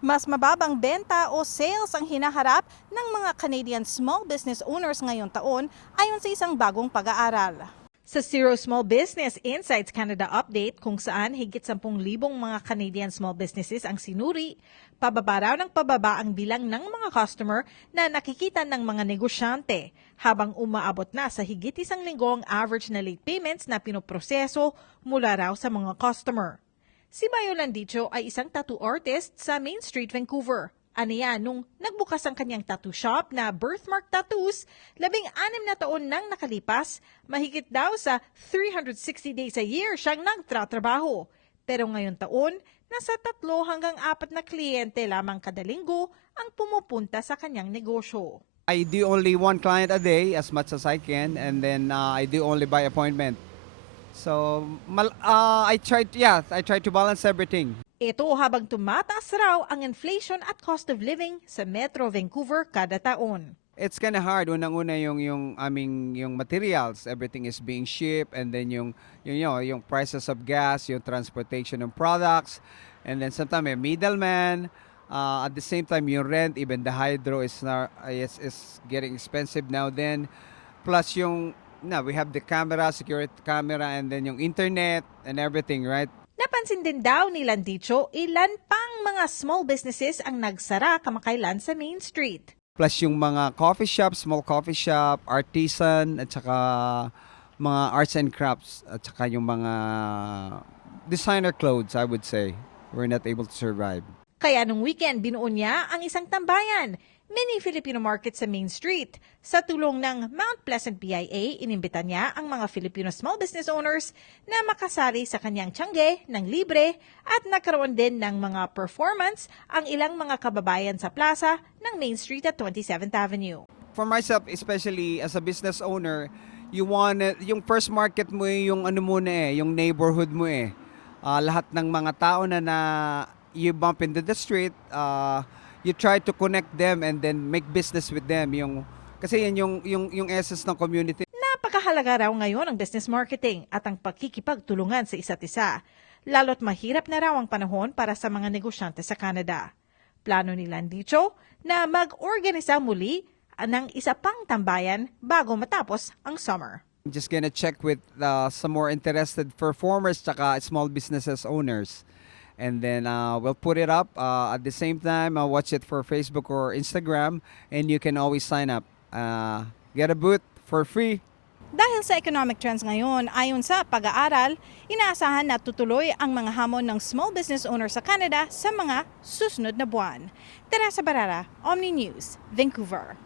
Mas mababang benta o sales ang hinaharap ng mga Canadian small business owners ngayong taon ayon sa isang bagong pag-aaral. Sa Zero Small Business Insights Canada update kung saan higit 10,000 mga Canadian small businesses ang sinuri, pababa raw ng pababa ang bilang ng mga customer na nakikita ng mga negosyante habang umaabot na sa higit 1 linggo ang average na late payments na pinoproseso mula raw sa mga customer. Si Mayo Landicho ay isang tattoo artist sa Main Street, Vancouver. Aniya, nung nagbukas ang kanyang tattoo shop na Birthmark Tattoos, 16 na taon nang nakalipas, mahigit daw sa 360 days a year siyang nagtratrabaho. Pero ngayon taon, nasa 3 hanggang 4 na kliyente lamang kada linggo ang pumupunta sa kanyang negosyo. I do only one client a day as much as I can, and then I do only by appointment. So I try to balance everything. Ito habang tumataas raw ang inflation at cost of living sa Metro Vancouver kada taon. It's kind of hard. Unang-una yung materials, everything is being shipped, and then yung prices of gas, yung transportation of products, and then sometimes may middleman. At the same time, yung rent, even the hydro is getting expensive now. Then plus we have the camera, security camera, and then yung internet and everything, right? Napansin din daw ni Landicho, ilan pang mga small businesses ang nagsara kamakailan sa Main Street. Plus yung mga coffee shop, small coffee shop, artisan, at saka mga arts and crafts, at saka yung mga designer clothes, I would say, were not able to survive. Kaya nung weekend, binuo niya ang isang tambayan, mini Filipino market sa Main Street. Sa tulong ng Mount Pleasant PIA, inimbita niya ang mga Filipino small business owners na makasali sa kanyang tiyangge ng libre at nagkaroon din ng mga performance ang ilang mga kababayan sa plaza ng Main Street at 27th Avenue. For myself, especially as a business owner, yung first market mo yung ano muna yung neighborhood mo lahat ng mga tao na you bump into the street, you try to connect them and then make business with them. Kasi yan yung essence ng community. Napakahalaga raw ngayon ang business marketing at ang pagkikipagtulungan sa isa't isa. Lalo't mahirap na raw ang panahon para sa mga negosyante sa Canada. Plano ni Landicho na mag-organisa muli ng isa pang tambayan bago matapos ang summer. I'm just gonna check with some more interested performers tsaka small businesses owners. And then we'll put it up. At the same time, watch it for Facebook or Instagram. And you can always sign up. Get a booth for free. Dahil sa economic trends ngayon, ayon sa pag-aaral, inaasahan na tutuloy ang mga hamon ng small business owners sa Canada sa mga susunod na buwan. Teresa Barara, Omni News, Vancouver.